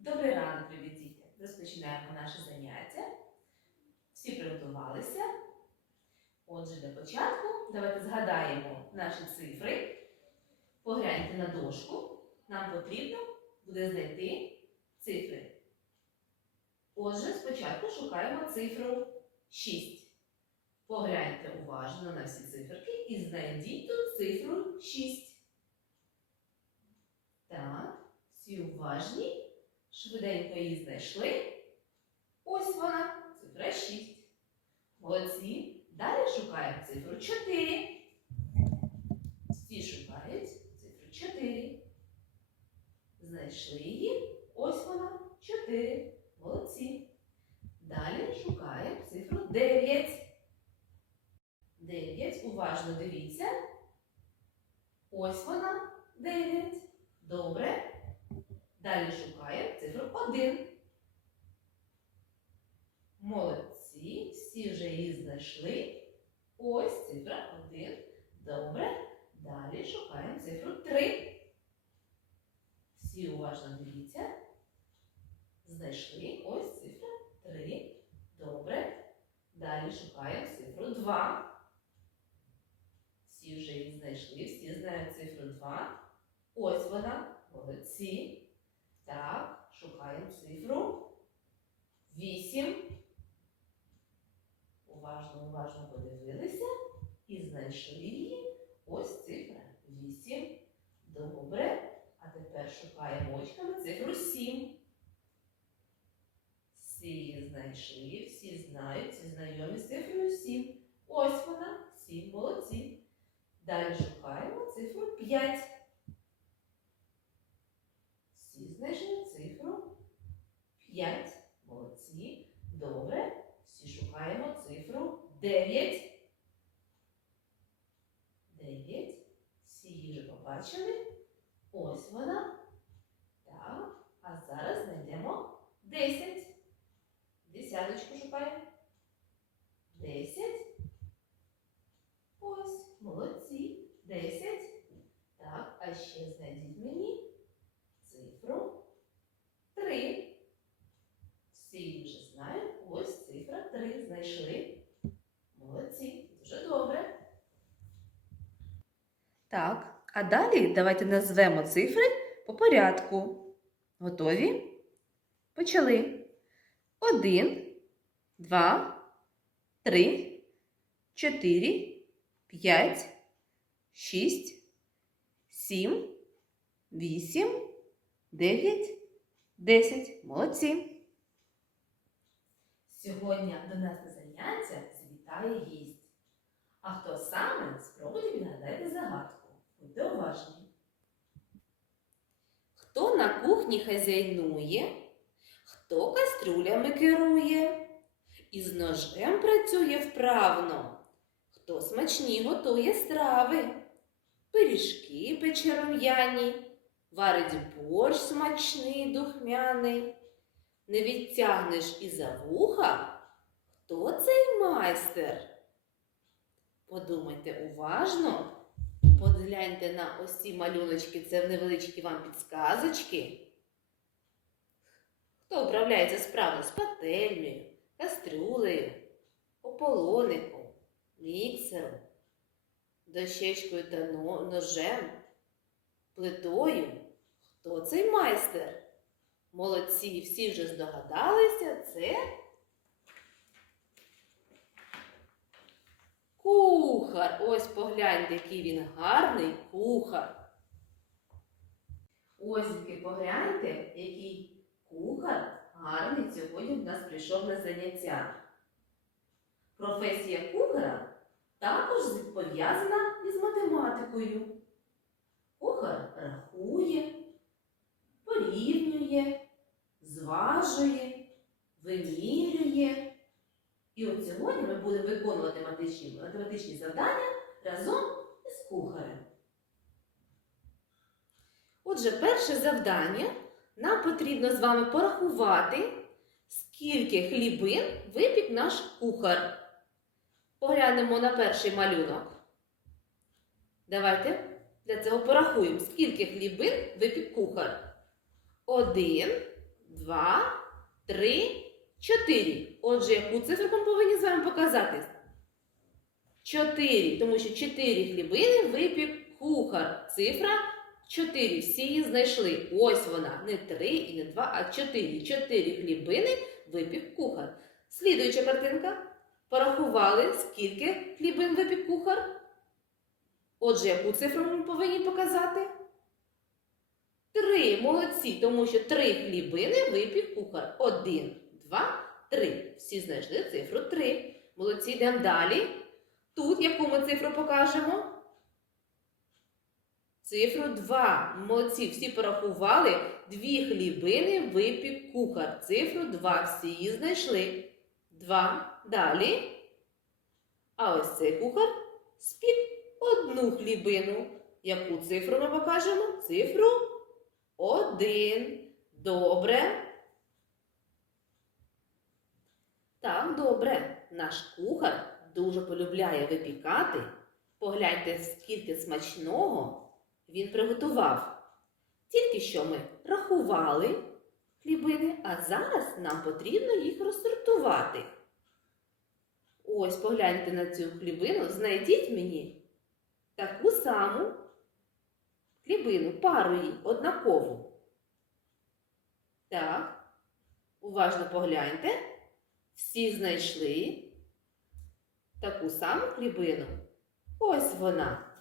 Добрий ранок, любі діти! Розпочинаємо наше заняття. Всі приготувалися. Отже, для початку давайте згадаємо наші цифри. Погляньте на дошку. Нам потрібно буде знайти цифри. Отже, спочатку шукаємо цифру 6. Погляньте уважно на всі циферки і знайдіть тут цифру 6. Так, всі уважні. Швиденько її знайшли. Ось вона, цифра 6. Молодці. Далі шукаємо цифру 4. Всі шукають цифру 4. Знайшли її. Ось вона, 4. Молодці. Далі шукаємо цифру 9. 9. Уважно дивіться. Ось вона, 9. Добре. Далі шукаємо цифру 1. Молодці, всі вже її знайшли. Ось цифра 1. Добре. Далі шукаємо цифру 3. Всі уважно дивіться. Знайшли ось цифра 3. Добре. Далі шукаємо цифру 2. Всі вже її знайшли, всі знають цифру 2. Ось вона. Молодці. Так, шукаємо цифру 8. Уважно, уважно подивилися і знайшли її. Ось цифра 8. Добре. А тепер шукаємо очками цифру 7. Всі її знайшли, всі знають, всі знайомі з цифрою 7. Ось вона, 7, молодці. Далі шукаємо цифру 5. Всі знайшли цифру 5. Молодці. Добре. Всі шукаємо цифру 9. 9. Всі її вже побачили. Ось вона. Так. А зараз знайдемо 10. Десяточку шукаємо. 10. Ось. Молодці. 10. Так, а ще знайдіть мені цифру 3. Всі її вже знають. Ось цифра 3 знайшли. Молодці, дуже добре. Так, а далі давайте назвемо цифри по порядку. Готові? Почали. Один, два, три, чотири, п'ять, шість, сім, вісім. Дев'ять, десять. Молодці. Сьогодні до нас на заняття завітає гість. А хто саме, спробуйте відгадати загадку. Будьте уважні. Хто на кухні хазяйнує, хто каструлями керує, із ножем працює вправно, хто смачні готує страви, пиріжки пече рум'яні, варить борщ смачний, духмяний. Не відтягнеш і за вуха? Хто цей майстер? Подумайте уважно. Подгляньте на ось ці малюночки, це невеличкі вам підсказочки. Хто управляється справно з пательнею, кастрюлею, ополоником, міксером, дощечкою та ножем, плитою? Хто цей майстер? Молодці, всі вже здогадалися, це кухар. Ось погляньте, який він гарний кухар. Ось погляньте, який кухар гарний сьогодні в нас прийшов на заняття. Професія кухара також пов'язана із математикою. Сьогодні ми будемо виконувати математичні, математичні завдання разом із кухарем. Отже, перше завдання нам потрібно з вами порахувати, скільки хлібин випік наш кухар. Поглянемо на перший малюнок. Давайте для цього порахуємо, скільки хлібин випік кухар. Один, два, три, чотири. Отже, яку цифру ми повинні з вами показати? Чотири. Тому що чотири хлібини випік кухар. Цифра чотири. Всі її знайшли. Ось вона. Не три і не два, а чотири. Чотири хлібини випік кухар. Слідуюча картинка. Порахували, скільки хлібин випік кухар. Отже, яку цифру ми повинні показати? Три. Молодці, тому що три хлібини випік кухар. Один, два, три. Всі знайшли цифру три. Молодці, йдемо далі. Тут яку ми цифру покажемо? Цифру 2. Молодці, всі порахували. Дві хлібини випік кухар. Цифру 2. Всі її знайшли. 2. Далі. А ось цей кухар спік одну хлібину. Яку цифру ми покажемо? Цифру 1. Добре. Так, добре. Наш кухар дуже полюбляє випікати. Погляньте, скільки смачного він приготував. Тільки що ми рахували хлібини, а зараз нам потрібно їх розсортувати. Ось погляньте на цю хлібину, знайдіть мені таку саму хлібину, пару їй однакову. Так, уважно погляньте. Всі знайшли таку саму хлібину. Ось вона.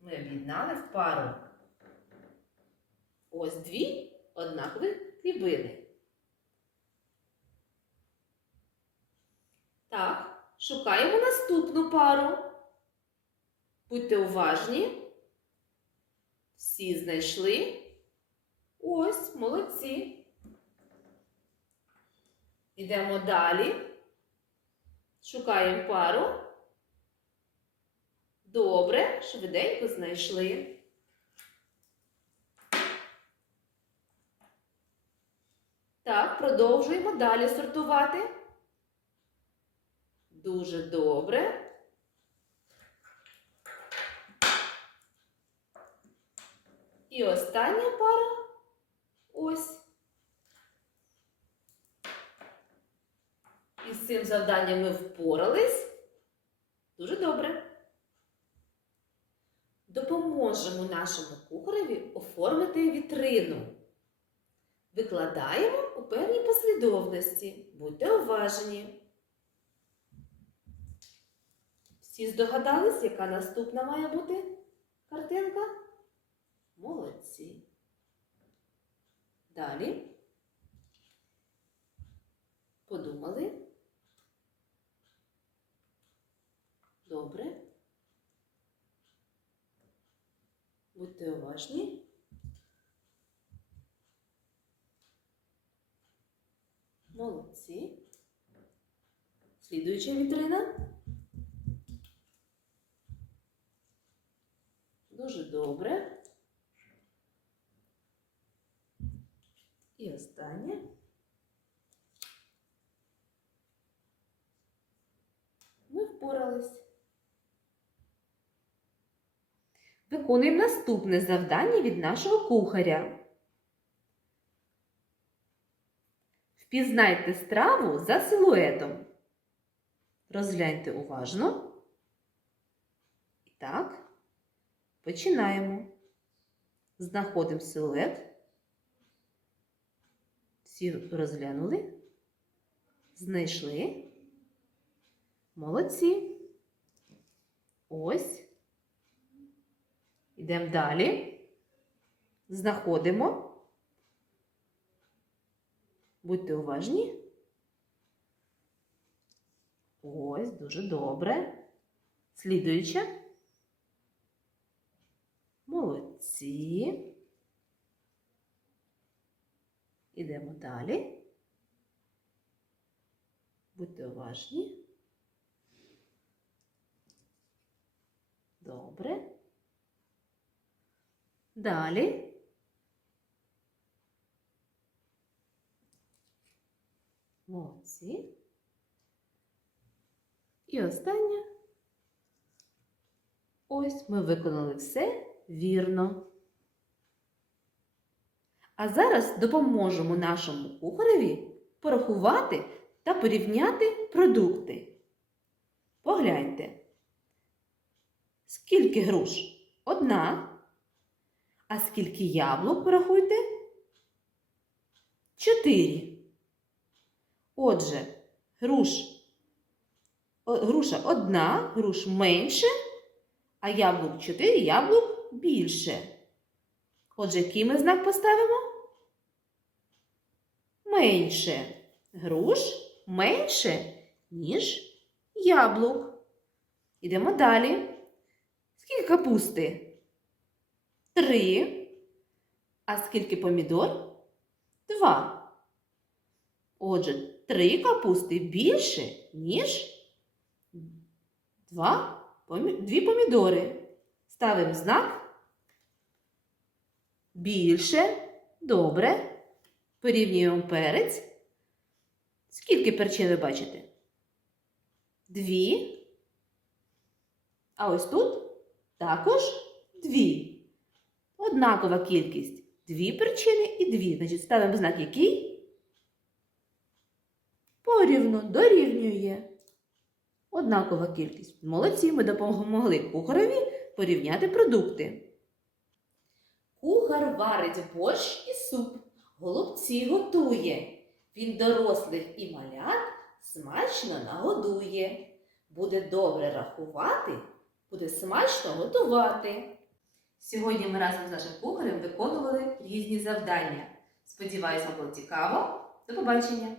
Ми об'єднали в пару. Ось дві однакові хлібини. Так, шукаємо наступну пару. Будьте уважні. Всі знайшли. Ось, молодці. Ідемо далі. Шукаємо пару. Добре, швиденько знайшли. Так, продовжуємо далі сортувати. Дуже добре. І остання пара. Ось. І з цим завданням ми впорались. Дуже добре. Допоможемо нашому кухареві оформити вітрину. Викладаємо у певній послідовності. Будьте уважні. Всі здогадались, яка наступна має бути картинка? Молодці. Далі. Подумали. Добре. Будьте уважні. Молодці. Слідуюча вітрина. Дуже добре. І останнє. Ми впорались. Виконуємо наступне завдання від нашого кухаря. Впізнайте страву за силуетом. Розгляньте уважно. І так, починаємо. Знаходимо силует. Всі розглянули. Знайшли. Молодці. Ось. Йдемо далі. Знаходимо. Будьте уважні. Ось, дуже добре. Слідуюча. Молодці. Ідемо далі. Будьте уважні. Добре. Далі. Молодці. І останнє. Ось ми виконали все вірно. А зараз допоможемо нашому кухареві порахувати та порівняти продукти. Погляньте. Скільки груш? Одна. А скільки яблук, порахуйте? Чотири. Отже, груш, груша одна, груш менше, а яблук чотири, яблук більше. Отже, який ми знак поставимо? Менше. Груш менше, ніж яблук. Ідемо далі. Скільки капусти? Три. А скільки помідор? Два. Отже, три капусти більше, ніж два, дві помідори. Ставимо знак. Більше. Добре. Порівнюємо перець. Скільки перчин ви бачите? Дві. А ось тут також дві. Однакова кількість. Дві причини і дві. Значить, ставимо знак який? Порівну, дорівнює. Однакова кількість. Молодці, ми допомогли кухарові порівняти продукти. Кухар варить борщ і суп, голубці готує. Він дорослих і малят смачно нагодує. Буде добре рахувати, буде смачно готувати. Сьогодні ми разом з нашим кухарем виконували різні завдання. Сподіваюся, вам було цікаво. До побачення!